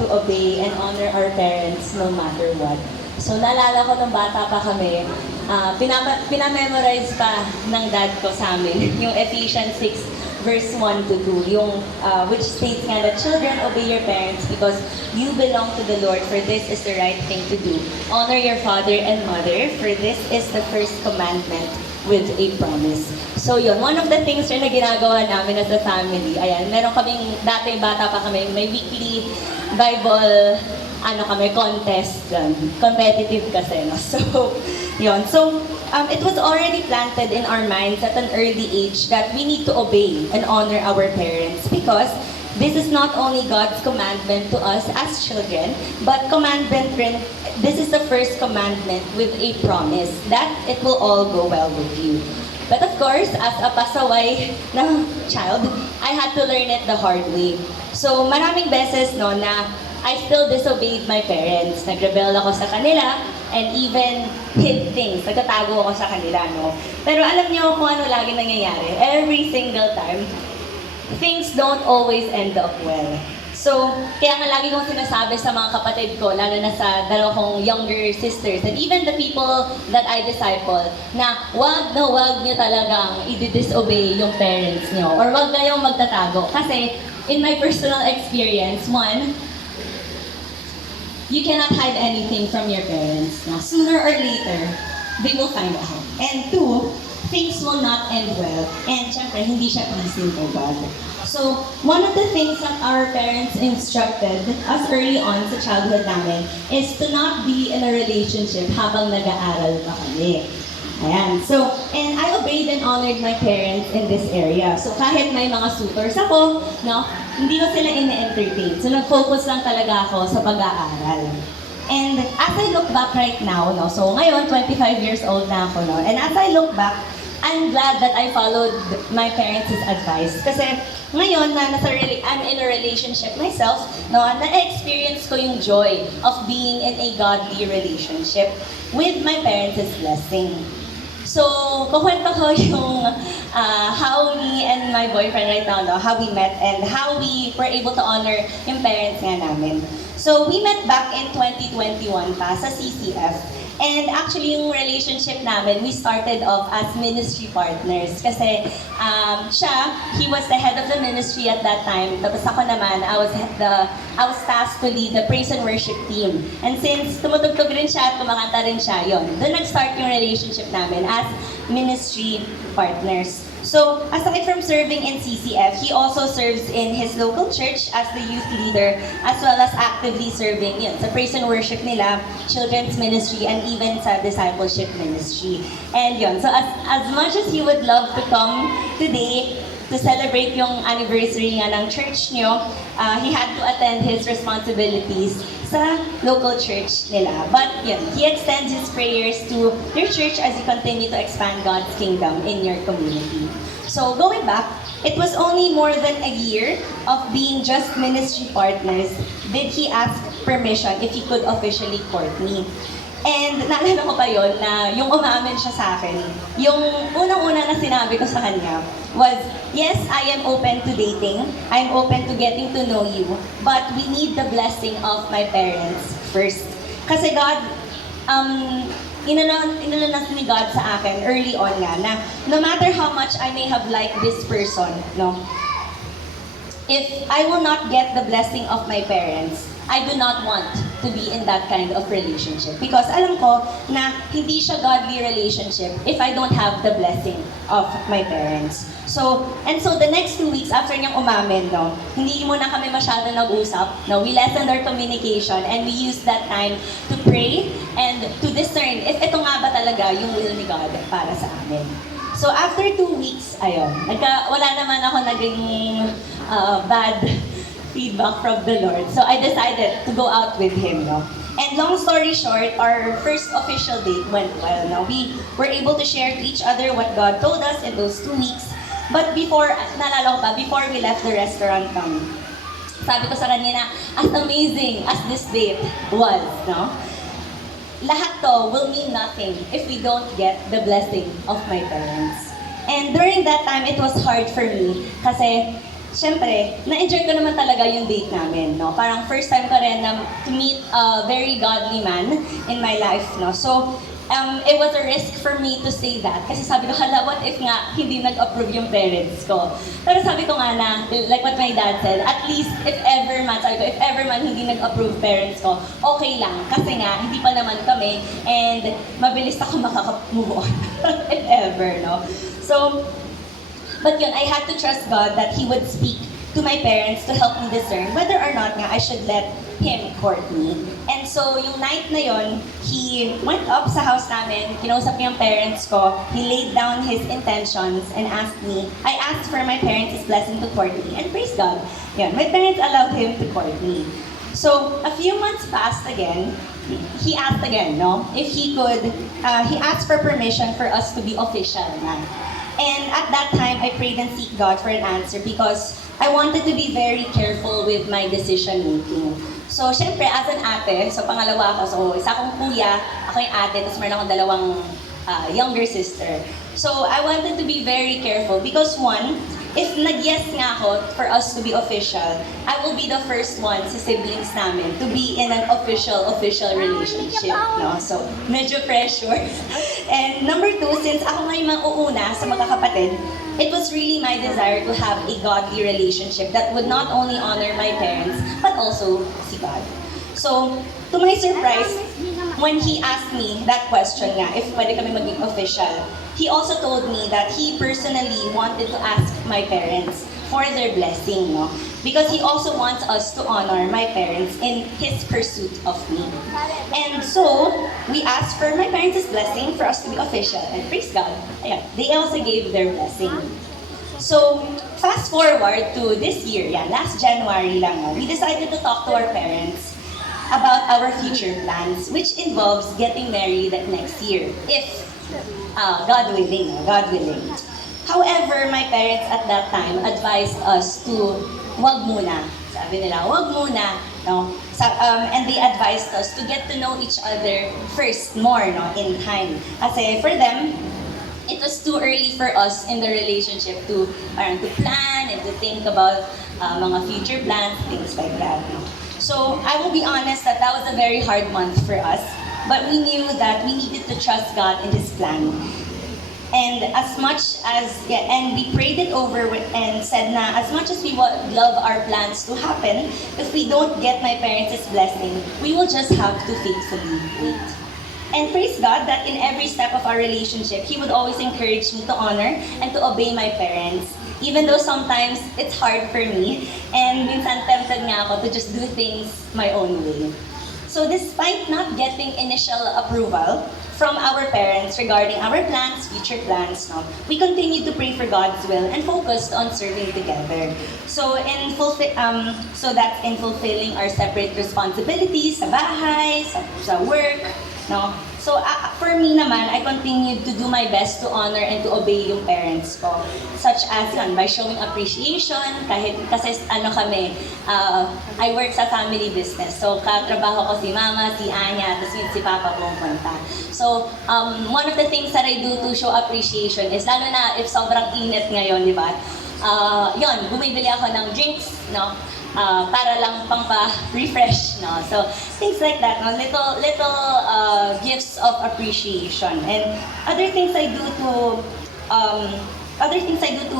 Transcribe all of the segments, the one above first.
to obey and honor our parents no matter what. So naalala ko nung bata pa kami, pinamemorize pa ng dad ko sa amin yung Ephesians 6 verse 1 to 2, yung which states nga that children obey your parents because you belong to the Lord, for this is the right thing to do. Honor your father and mother, for this is the first commandment with a promise. So yun, one of the things rin na ginagawa namin as a family, ayan, meron kaming, dati bata pa kami, may weekly Bible, contest, competitive kasi, no? So, yun. So, it was already planted in our minds at an early age that we need to obey and honor our parents because this is not only God's commandment to us as children, but this is the first commandment with a promise that it will all go well with you. But of course, as a pasaway na child, I had to learn it the hard way. So maraming beses no na I still disobeyed my parents. Nag-rebel ako sa kanila and even hid things. Nagtatago ako sa kanila, no? Pero alam niyo kung ano lagi nangyayari. Every single time, things don't always end up well. So, kaya nga lagi kong sinasabi sa mga kapatid ko, lalo na sa dalawa kong younger sisters, and even the people that I disciple, na wag niyo talagang i-disobey yung parents niyo, or wag kayong magtatago. Kasi, in my personal experience, one, you cannot hide anything from your parents. Now, sooner or later, they will find out. And two, things will not end well. And syempre, hindi siya pleasing for God. So, one of the things that our parents instructed us early on sa childhood namin is to not be in a relationship habang nag-aaral pa kami. Ayan. So, and I obeyed and honored my parents in this area. So, kahit may mga suitors ako, no, hindi ko sila ini-entertain. So, nag-focus lang talaga ako sa pag-aaral. And as I look back right now, no, so ngayon, 25 years old na ako, no, and as I look back, I'm glad that I followed my parents' advice. Kasi ngayon na I'm in a relationship myself, no, na-experience ko yung joy of being in a godly relationship with my parents' blessing. So, kukwento ko yung how me and my boyfriend right now, no, how we met and how we were able to honor yung parents nga namin. So, we met back in 2021 pa sa CCF. And actually, yung relationship namin, we started off as ministry partners. Kasi he was the head of the ministry at that time. Tapos ako naman, I was tasked to lead the praise and worship team. And since tumutugtog rin siya at kumakanta rin siya, yun. Doon nag-start yung relationship namin as ministry partners. So, aside from serving in CCF, he also serves in his local church as the youth leader, as well as actively serving sa praise and worship nila, children's ministry, and even sa discipleship ministry. And yun, so as much as he would love to come today to celebrate yung anniversary nga ng church niyo, he had to attend his responsibilities sa local church nila. But yun, he extends his prayers to your church as you continue to expand God's kingdom in your community. So going back, it was only more than a year of being just ministry partners did he ask permission if he could officially court me. And naalala ko pa yun na yung umamin siya sa akin, yung unang-una na sinabi ko sa kanya was, yes, I am open to dating, I'm open to getting to know you, but we need the blessing of my parents first. Kasi God, inananas ni God sa akin early on nga na no matter how much I may have liked this person, no, if I will not get the blessing of my parents, I do not want to be in that kind of relationship. Because alam ko na hindi siya godly relationship if I don't have the blessing of my parents. So the next 2 weeks after niyang umamin, no, hindi muna kami masyado nag-usap. No, we lessened our communication and we used that time to pray and to discern if ito nga ba talaga yung will ni God para sa amin. So after 2 weeks, ayun, wala naman ako naging bad feedback from the Lord. So I decided to go out with him, no? And long story short, our first official date went well. Now, we were able to share to each other what God told us in those 2 weeks. But before, naalala ko pa, before we left the restaurant, sabi ko sa kanya na, as amazing as this date was, no? Lahat to will mean nothing if we don't get the blessing of my parents. And during that time, it was hard for me kasi syempre, na-enjoy ko naman talaga yung date namin, no? Parang first time ko rin na to meet a very godly man in my life, no? So, it was a risk for me to say that. Kasi sabi ko, hala, what if nga hindi nag-approve yung parents ko? Pero sabi ko nga na, like what my dad said, at least if ever man, sabi ko, if ever man hindi nag-approve parents ko, okay lang. Kasi nga, hindi pa naman kami, and mabilis ako makaka-move on. if ever, no? So, but yun, I had to trust God that He would speak to my parents to help me discern whether or not nga I should let Him court me. And so, yung night na yun, He went up sa house namin, kinausap niya yung parents ko, He laid down His intentions and asked me, I asked for my parents' blessing to court me. And praise God, yun, my parents allowed Him to court me. So, a few months passed again, He asked again, no, if He could, He asked for permission for us to be official na. And at that time, I prayed and seek God for an answer because I wanted to be very careful with my decision making. So, syempre, as an ate, so pangalawa ako, so isa akong kuya, ako yung ate, tapos meron akong dalawang younger sister. So, I wanted to be very careful because one, if nag-yes nga ako for us to be official, I will be the first one sa siblings namin to be in an official relationship, no? So, medyo pressure. And number two, since ako nga yung mauuna sa magkakapatid, it was really my desire to have a godly relationship that would not only honor my parents, but also si God. So, to my surprise, when he asked me that question nga, if pwede kami maging official, he also told me that he personally wanted to ask my parents for their blessing, no? Because he also wants us to honor my parents in his pursuit of me. And so, we asked for my parents' blessing for us to be official. And praise God, ayan, they also gave their blessing. So, fast forward to this year, last January lang, we decided to talk to our parents about our future plans, which involves getting married next year, if God willing, God willing. However, my parents at that time advised us to wag muna. Sabi nila, wag muna. No? And they advised us to get to know each other first more, no, in time. Kasi for them, it was too early for us in the relationship to plan and to think about mga future plans, things like that. No? So I will be honest that was a very hard month for us. But we knew that we needed to trust God in His plan. And as much as, and we prayed it over and said na, as much as we would love our plans to happen, if we don't get my parents' blessing, we will just have to faithfully wait. And praise God that in every step of our relationship, He would always encourage me to honor and to obey my parents. Even though sometimes it's hard for me, and minsan tempted nga ako to just do things my own way. So despite not getting initial approval from our parents regarding our plans, future plans, no, we continued to pray for God's will and focused on serving together. So that's in fulfilling our separate responsibilities sa bahay, sa work, no. So for me naman, I continued to do my best to honor and to obey yung parents ko. Such as yun, by showing appreciation, kasi kami, I work sa family business. So katrabaho ko si Mama, si Anya, tapos yun si Papa pumunta. So one of the things that I do to show appreciation is, lalo na if sobrang init ngayon, di ba? Yun, bumibili ako ng drinks, no? Para lang pang-refresh, no? So, things like that, no? Little gifts of appreciation. And other things I do to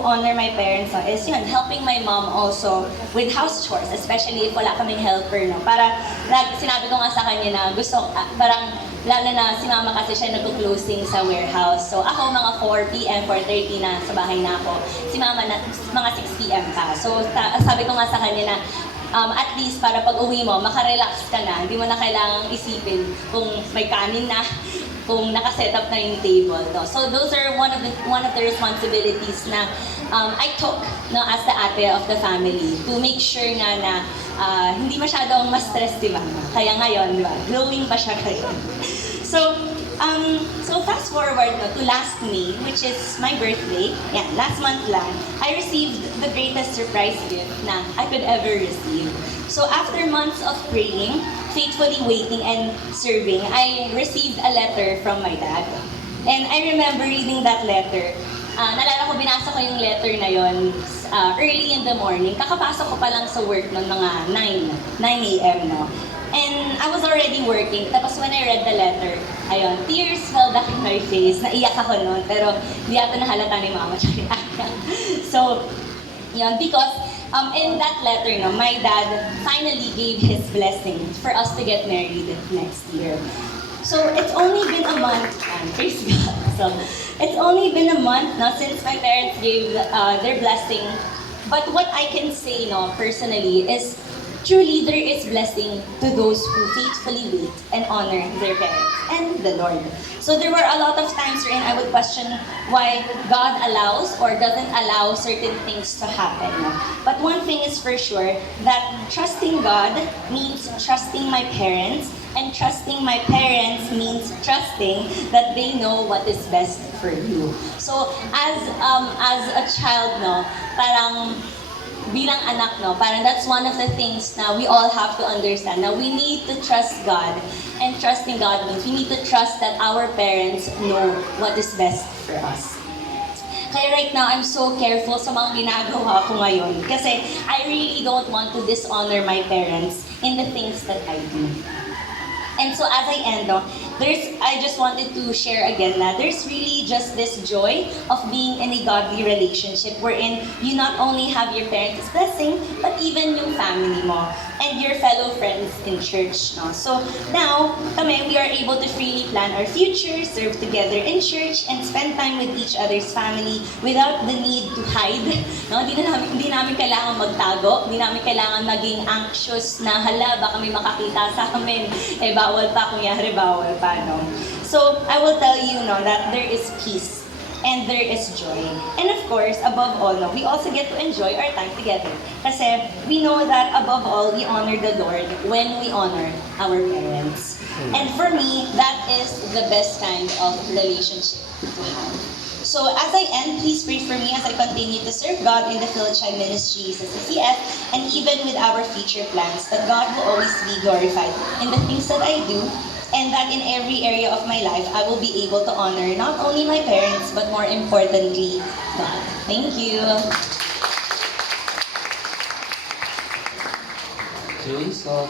honor my parents, no, is yun, helping my mom also with house chores, especially if wala kaming helper, no? Para, sinabi ko nga sa kanya na parang, lalo na si Mama kasi siya nag-closing sa warehouse. So ako mga 4 p.m., 4:30 na sa bahay na ako. Si Mama na mga 6 p.m. pa. So sabi ko nga sa kanya na at least para pag uwi mo, makarelax ka na. Hindi mo na kailangang isipin kung may kanin na, kung nakaset up na yung table. No? So those are one of the responsibilities na I took, no, as the ate of the family to make sure nga na hindi masyadong ma-stress si Mama. Kaya ngayon, di ba, glowing pa siya ngayon. So fast forward, no, to last May, which is my birthday, last month lang, I received the greatest surprise gift na I could ever receive. So after months of praying, faithfully waiting and serving, I received a letter from my dad. And I remember reading that letter. Nalala ko, binasa ko yung letter na yon early in the morning. Kakapasok ko pa lang sa work noon, mga 9 a.m. no. And I was already working. Tapos when I read the letter, ayun, tears fell down my face. Naiyak ako noon, pero di ata nahalata ni mama. So, yun, because in that letter, no, my dad finally gave his blessing for us to get married next year. So it's only been a month, praise God. So it's only been a month now since my parents gave their blessing. But what I can say, no, personally, is truly there is blessing to those who faithfully wait and honor their parents and the Lord. So there were a lot of times wherein I would question why God allows or doesn't allow certain things to happen. No? But one thing is for sure, that trusting God means trusting my parents, and trusting my parents means trusting that they know what is best for you. So as a child, no, parang bilang anak, no, parang that's one of the things na we all have to understand. Now, we need to trust God. And trusting God means we need to trust that our parents know what is best for us. Kaya right now, I'm so careful sa mga ginagawa ko ngayon. Kasi I really don't want to dishonor my parents in the things that I do. And so as I end, no, I just wanted to share again that there's really just this joy of being in a godly relationship wherein you not only have your parents' blessing, but even yung family mo and your fellow friends in church. No? So now, we are able to freely plan our future, serve together in church, and spend time with each other's family without the need to hide. No? Hindi namin kailangan magtago, hindi namin kailangan maging anxious na hala, baka may makakita sa amin. Bawal pa, kunyari bawal pa, no? So, I will tell you, no, that there is peace and there is joy. And of course, above all, no, we also get to enjoy our time together. Kasi we know that above all, we honor the Lord when we honor our parents. And for me, that is the best kind of relationship to have. So as I end, please pray for me as I continue to serve God in the Philistine Ministries as a CF, and even with our future plans, that God will always be glorified in the things that I do, and that in every area of my life, I will be able to honor not only my parents, but more importantly, God. Thank you. Julie, so